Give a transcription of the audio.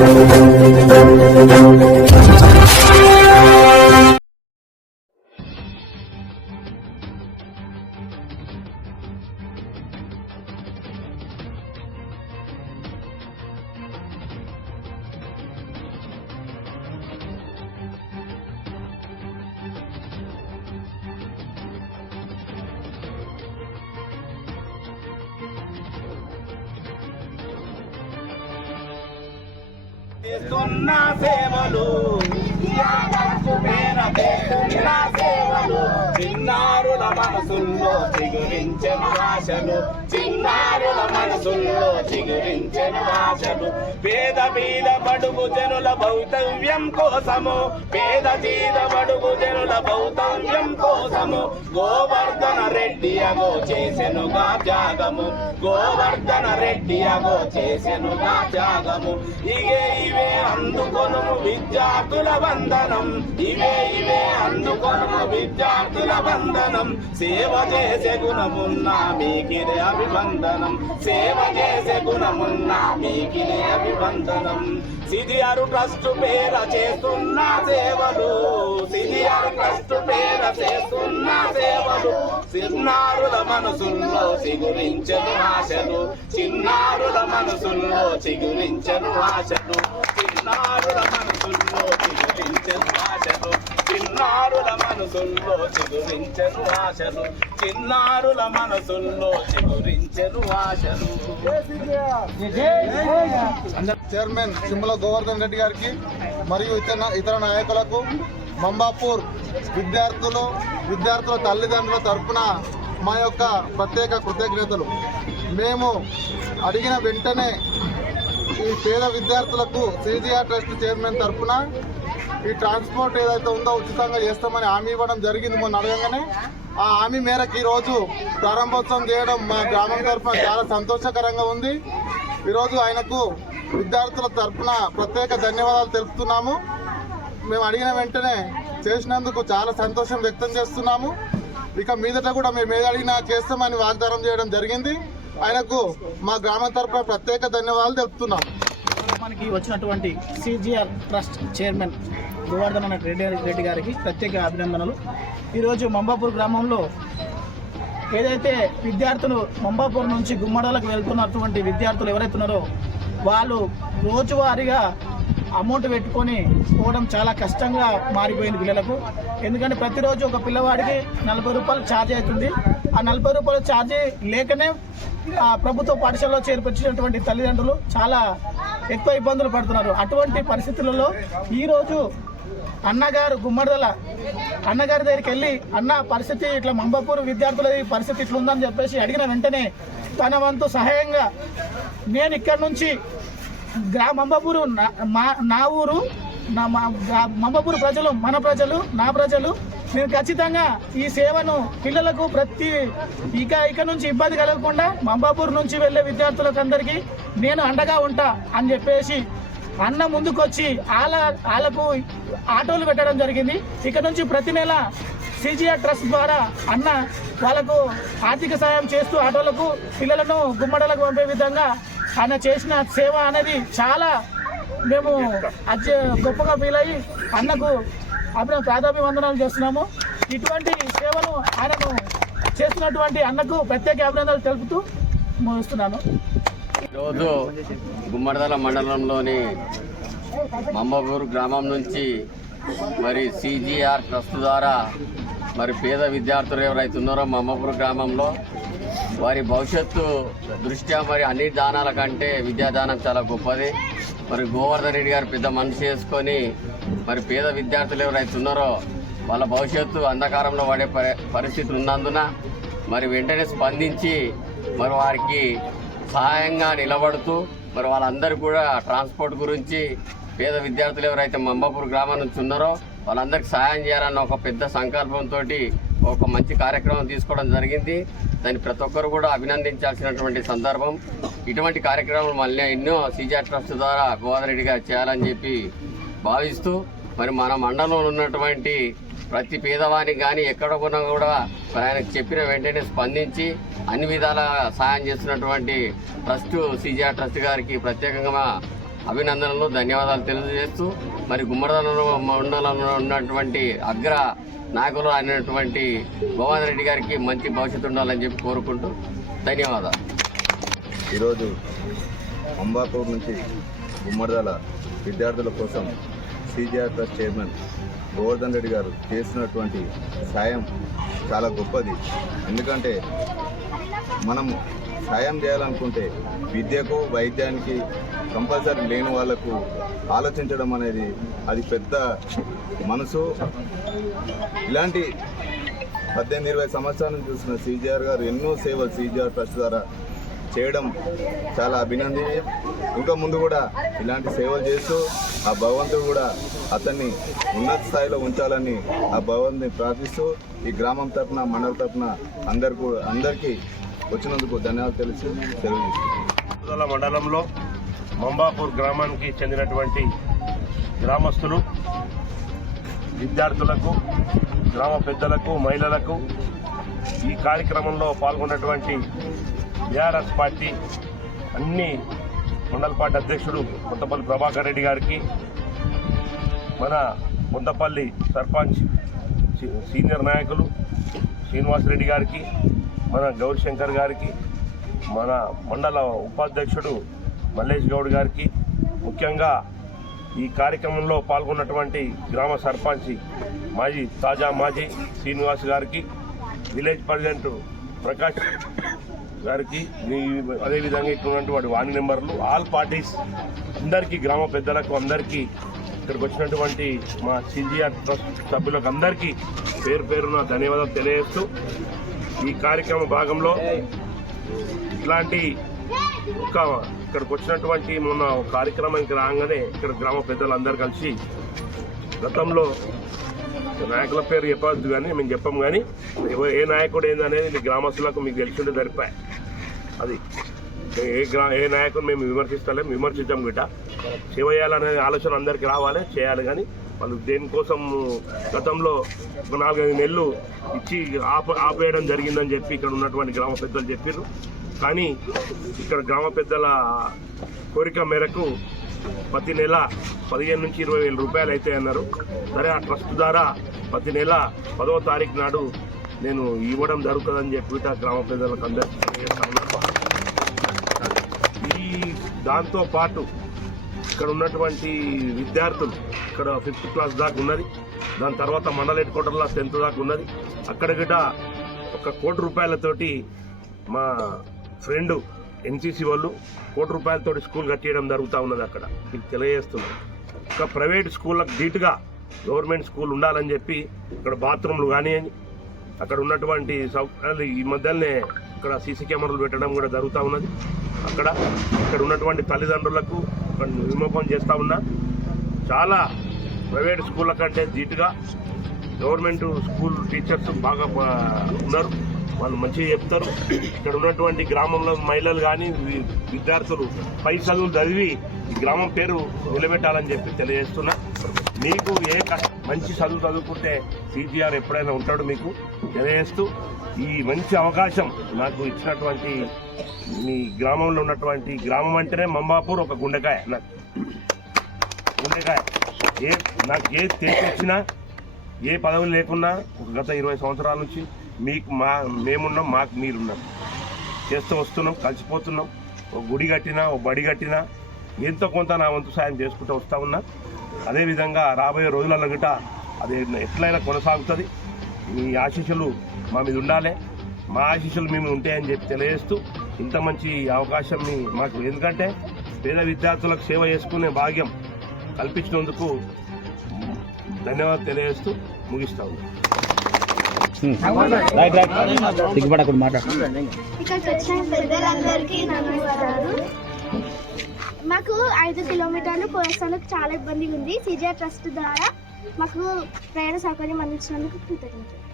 చేస్తున్న చేస్తున్న సేవలు. చిన్నారుల మనసుల్లో చిగురించను ఆశలు చిన్నారుల మనసుల్లో చిగురించను ఆశలు. పేద మీద బడుగు జనుల భౌతవ్యం కోసము పేద జీద బడుగు జనుల భౌతవ్యం కోసము గోవర్ధన రెడ్డి అగో చేసెనుగా త్యాగము. గోవర్ధన రెడ్డి అగో చేసెనుగా త్యాగము. ఇవే ఇవే అందుకొను విద్యార్థుల వందనం. ఇవే ఇవే అందుకొను విద్యార్థుల వందనం. సేవ చేసే గుణమున్న మీకిదే అభివందనం. సేవ చేసే గుణమున్న మీకిదే అభివందనం సిదియారు ట్రస్ట్ పేర చేస్తున్న సేవలు. సిదియారు ట్రస్ట్ పేర చేస్తున్న సేవలు. చిన్నారుల మనసుల్లో సిగురించను ఆశలు. చిన్నారు మనసుల్లో చిగురించను ఆశను. చిన్నారుల మనసుల్లో చిగురించను ఆశను. చిన్నారుల మనసుల్లో చిగురించను ఆశను. చిన్నారుల మనసుల్లో చిగురించను ఆశను. చైర్మన్ సింబల గోవర్ధన్ రెడ్డి గారికి మరియు ఇతర ఇతర నాయకులకు మంబాపూర్ విద్యార్థులు విద్యార్థుల తల్లిదండ్రుల తరఫున మా యొక్క ప్రత్యేక కృతజ్ఞతలు. మేము అడిగిన వెంటనే ఈ పేద విద్యార్థులకు సిజిఆర్ ట్రస్ట్ చైర్మన్ తరఫున ఈ ట్రాన్స్పోర్ట్ ఏదైతే ఉందో ఉచితంగా చేస్తామని హామీ ఇవ్వడం జరిగింది మొన్న అడగంగానే. ఆ హామీ మేరకు ఈరోజు ప్రారంభోత్సవం చేయడం మా గ్రామం తరఫున చాలా సంతోషకరంగా ఉంది. ఈరోజు ఆయనకు విద్యార్థుల తరఫున ప్రత్యేక ధన్యవాదాలు తెలుపుతున్నాము. మేము అడిగిన వెంటనే చేసినందుకు చాలా సంతోషం వ్యక్తం చేస్తున్నాము. ఇక మీదట కూడా మేము ఏది అడిగినా చేస్తామని వాగ్దానం చేయడం జరిగింది. ఆయనకు మా గ్రామం తరఫున ప్రత్యేక ధన్యవాదాలు తెలుపుతున్నాం. మనకి వచ్చినటువంటి C G R trust chairman Govardhan Reddy Reddy గారికి ప్రత్యేక అభినందనలు. ఈరోజు మంబాపూర్ గ్రామంలో ఏదైతే విద్యార్థులు మంబాపూర్ నుంచి గుమ్మడాలకు వెళ్తున్నటువంటి విద్యార్థులు ఎవరైతే ఉన్నారో వాళ్ళు రోజువారీగా అమౌంట్ పెట్టుకొని పోవడం చాలా కష్టంగా మారిపోయింది పిల్లలకు. ఎందుకంటే ప్రతిరోజు ఒక పిల్లవాడికి నలభై రూపాయలు ఛార్జ్ అవుతుంది. ఆ నలభై రూపాయల ఛార్జీ లేకనే ప్రభుత్వ పాఠశాలలో చేర్పించినటువంటి తల్లిదండ్రులు చాలా ఎక్కువ ఇబ్బందులు పడుతున్నారు. అటువంటి పరిస్థితులలో ఈరోజు అన్నగారు గుమ్మడిదల అన్నగారి దగ్గరికి వెళ్ళి అన్న పరిస్థితి ఇట్లా మంబపూర్ విద్యార్థుల పరిస్థితి ఇట్లా ఉందని చెప్పేసి అడిగిన వెంటనే తన వంతు సహాయంగా నేను ఇక్కడ నుంచి గ్రా మంబపూరు నా- మా నా ఊరు నా మా ప్రజలు మన ప్రజలు నా ప్రజలు నేను ఖచ్చితంగా ఈ సేవను పిల్లలకు ప్రతి ఇక ఇక నుంచి ఇబ్బంది కలగకుండా మంబాపూర్ నుంచి వెళ్ళే విద్యార్థులకు అందరికీ నేను అండగా ఉంటా అని చెప్పేసి అన్న ముందుకొచ్చి వాళ్ళ వాళ్ళకు ఆటోలు పెట్టడం జరిగింది. ఇక నుంచి ప్రతి నెల సిజిఆర్ ట్రస్ట్ ద్వారా అన్న వాళ్ళకు ఆర్థిక సాయం చేస్తూ ఆటోలకు పిల్లలను గుమ్మడలకు పంపే విధంగా ఆయన చేసిన సేవ అనేది చాలా మేము అత్య గొప్పగా ఫీల్ అయ్యి అన్నకు అభిన ప్రాధాన్యవందనాలు చేస్తున్నాము. ఇటువంటి సేవను ఆయనను చేస్తున్నటువంటి అన్నకు ప్రత్యేక అభినందనలు తెలుపుతూ ముగిస్తున్నాను. ఈరోజు గుమ్మడిదల మండలంలోని మమ్మపూర్ గ్రామం నుంచి మరి సిజిఆర్ ట్రస్ట్ ద్వారా మరి పేద విద్యార్థులు ఎవరైతే ఉన్నారో మమ్మపూర్ గ్రామంలో వారి భవిష్యత్తు దృష్ట్యా మరి అన్ని దానాల కంటే విద్యాదానం చాలా గొప్పది. మరి గోవర్ధన్ రెడ్డి గారు పెద్ద మనసు చేసుకొని మరి పేద విద్యార్థులు ఎవరైతే ఉన్నారో వాళ్ళ భవిష్యత్తు అంధకారంలో పడే పరి- పరిస్థితి ఉన్నందున మరి వెంటనే స్పందించి మరి వారికి సహాయంగా నిలబడుతూ మరి వాళ్ళందరూ కూడా ట్రాన్స్పోర్ట్ గురించి పేద విద్యార్థులు ఎవరైతే మంబాపూర్ గ్రామం నుంచి ఉన్నారో వాళ్ళందరికీ సహాయం చేయాలన్న ఒక పెద్ద సంకల్పంతో ఒక మంచి కార్యక్రమం తీసుకోవడం జరిగింది. దాన్ని ప్రతి ఒక్కరు కూడా అభినందించాల్సినటువంటి సందర్భం. ఇటువంటి కార్యక్రమాలు మళ్ళీ ఎన్నో సీజా ట్రస్ట్ ద్వారా గోదావరి చేయాలని చెప్పి భావిస్తూ మరి మన మండలంలో ఉన్నటువంటి ప్రతి పేదవానికి కానీ ఎక్కడ కొన్నా కూడా మరి ఆయనకు చెప్పిన వెంటనే స్పందించి అన్ని విధాల సహాయం చేస్తున్నటువంటి ట్రస్ట్ సిజిఆర్ ట్రస్ట్ గారికి ప్రత్యేకంగా అభినందనలు ధన్యవాదాలు తెలియజేస్తూ మరి గుమ్మడిదల మండలంలో ఉన్నటువంటి అగ్ర నాయకులు అయినటువంటి భువన్ రెడ్డి గారికి మంచి భవిష్యత్తు ఉండాలని చెప్పి కోరుకుంటూ ధన్యవాదాలు. ఈరోజు అంబాపూర్ నుంచి గుమ్మడిదల విద్యార్థుల కోసం C G R trust chairman Govardhan Reddy garu చేస్తున్నటువంటి సాయం చాలా గొప్పది. ఎందుకంటే మనము సాయం చేయాలనుకుంటే విద్యకు వైద్యానికి కంపల్సరీ లేని వాళ్ళకు ఆలోచించడం అనేది అది పెద్ద మనసు. ఇలాంటి పద్దెనిమిది ఇరవై సంవత్సరాల నుంచి చూసిన సీజీఆర్ గారు ఎన్నో సేవలు సిజిఆర్ ట్రస్ట్ ద్వారా చేయడం చాలా అభినందనీయం. ఇంకా ముందు కూడా ఇలాంటి సేవలు చేస్తూ ఆ భగవంతుడు కూడా అతన్ని ఉన్నత స్థాయిలో ఉంచాలని ఆ భగవంతుని ప్రార్థిస్తూ ఈ గ్రామం తరపున మండల తరఫున అందరికీ అందరికీ వచ్చినందుకు ధన్యవాదాలు తెలిసి తెలియజేస్తున్నాను మండలంలో మంబాపూర్ గ్రామానికి చెందినటువంటి గ్రామస్తులు విద్యార్థులకు గ్రామ పెద్దలకు మహిళలకు ఈ కార్యక్రమంలో పాల్గొన్నటువంటి బీఆర్ఎస్ పార్టీ అన్ని మండల పార్టీ అధ్యక్షుడు కొంతపల్లి ప్రభాకర్ రెడ్డి గారికి మన కొంతపల్లి సర్పంచ్ సీనియర్ నాయకులు శ్రీనివాసరెడ్డి గారికి మన గౌరీశంకర్ గారికి మన మండల ఉపాధ్యక్షుడు మల్లేష్ గౌడ్ గారికి ముఖ్యంగా ఈ కార్యక్రమంలో పాల్గొన్నటువంటి గ్రామ సర్పంచ్ మాజీ తాజా మాజీ శ్రీనివాస్ గారికి విలేజ్ ప్రెసిడెంట్ ప్రకాష్ గారికి అదేవిధంగా ఇక్కడ ఉన్నటువంటి వాడి వాణి నెంబర్లు ఆల్ పార్టీస్ అందరికీ గ్రామ పెద్దలకు అందరికీ ఇక్కడికి వచ్చినటువంటి మా సిజిఆర్ ట్రస్ట్ సభ్యులకు అందరికీ పేరు పేరున ధన్యవాదాలు తెలియజేస్తూ ఈ కార్యక్రమ భాగంలో ఇట్లాంటి ఒక ఇక్కడికి వచ్చినటువంటి మొన్న ఒక కార్యక్రమానికి రాగానే ఇక్కడ గ్రామ పెద్దలందరూ కలిసి గతంలో నాయకుల పేరు చెప్పవద్దు కానీ మేము చెప్పాం కానీ ఏ నాయకుడు ఏందనేది గ్రామస్తులకు మీకు తెలిసి ఉంటే సరిపోయి. అది. ఏ గ్రా ఏ నాయకుని మేము విమర్శిస్తలేం విమర్శించాం గిట సేవ చేయాలనే ఆలోచన అందరికీ రావాలి చేయాలి కానీ వాళ్ళు దేనికోసం గతంలో ఒక నాలుగైదు నెలలు ఇచ్చి ఆప ఆపేయడం జరిగిందని చెప్పి ఇక్కడ ఉన్నటువంటి గ్రామ పెద్దలు చెప్పారు కానీ ఇక్కడ గ్రామ పెద్దల కోరిక మేరకు ప్రతి నెల పదిహేను నుంచి ఇరవై వేల రూపాయలు అయితే అన్నారు సరే ఆ ట్రస్ట్ ద్వారా ప్రతి నెల పదవ తారీఖు నాడు నేను ఇవ్వడం జరుగుతుందని చెప్పి ఆ గ్రామ ప్రజలకు అందరికీ ఈ దాంతో పాటు ఇక్కడ ఉన్నటువంటి విద్యార్థులు ఇక్కడ ఫిఫ్త్ క్లాస్ దాకా ఉన్నది. దాని తర్వాత మండల హెడ్ క్వార్టర్లో టెన్త్ దాకా ఉన్నది. అక్కడ గిట ఒక కోటి రూపాయలతోటి మా ఫ్రెండ్ ఎన్సీసీ వాళ్ళు కోటి రూపాయలతోటి స్కూల్ కట్టేయడం జరుగుతూ ఉన్నది అక్కడ. మీకు తెలియజేస్తున్నాను. ఒక ప్రైవేట్ స్కూళ్ళకు ధీటుగా గవర్నమెంట్ స్కూల్ ఉండాలని చెప్పి ఇక్కడ బాత్రూమ్లు కానివ్వండి అక్కడ ఉన్నటువంటి సౌకర్యాలు ఈ మధ్యలోనే ఇక్కడ సీసీ కెమెరాలు పెట్టడం కూడా జరుగుతూ ఉన్నది. అక్కడ ఇక్కడ ఉన్నటువంటి తల్లిదండ్రులకు విమోపం చేస్తూ ఉన్నా. చాలా ప్రైవేట్ స్కూళ్ళ కంటే ధీటుగా గవర్నమెంట్ స్కూల్ టీచర్స్ బాగా ఉన్నారు. వాళ్ళు మంచిగా చెప్తారు. ఇక్కడ ఉన్నటువంటి గ్రామంలో మహిళలు కానీ విద్యార్థులు పై చదువులు చదివి ఈ గ్రామం పేరు నిలబెట్టాలని చెప్పి తెలియజేస్తున్నా. మీకు ఏ మంచి చదువు చదువుకుంటే సీజీఆర్ ఎప్పుడైనా ఉంటాడు మీకు? తెలియజేస్తూ ఈ మంచి అవకాశం నాకు ఇచ్చినటువంటి మీ గ్రామంలో ఉన్నటువంటి గ్రామం అంటేనే మంబాపూర్ ఒక గుండెకాయ. నాకు గుండెకాయ. ఏ నాకు ఏ తెచ్చినా వచ్చినా ఏ పదవులు లేకున్నా ఒక గత ఇరవై సంవత్సరాల నుంచి మీకు మా మేమున్నాం మాకు మీరున్నాం చేస్తూ వస్తున్నాం కలిసిపోతున్నాం. ఒక గుడి కట్టినా ఒక బడి కట్టినా ఎంతో కొంత నా వంతు సాయం చేసుకుంటూ వస్తూ ఉన్నా. అదేవిధంగా రాబోయే రోజులలో గిట అది ఎట్లయినా కొనసాగుతుంది. మీ ఆశీస్సులు మా మీద ఉండాలి. మా ఆశీస్సులు మేము ఉంటాయని చెప్పి తెలియజేస్తూ ఇంత మంచి అవకాశం మీ మాకు ఎందుకంటే పేద విద్యార్థులకు సేవ చేసుకునే భాగ్యం కల్పించినందుకు ధన్యవాదాలు తెలియజేస్తూ ముగిస్తా ఉన్నాను ఇక్కడికి వచ్చిన పెద్దలందరికీ నమస్కారాలు మాకు ఐదు కిలోమీటర్లు పోయేస్తానికి చాలా ఇబ్బందిగా ఉంది సిజిఆర్ ట్రస్ట్ ద్వారా మాకు ప్రయాణ సౌకర్యం అందించినందుకు కృతజ్ఞతలు.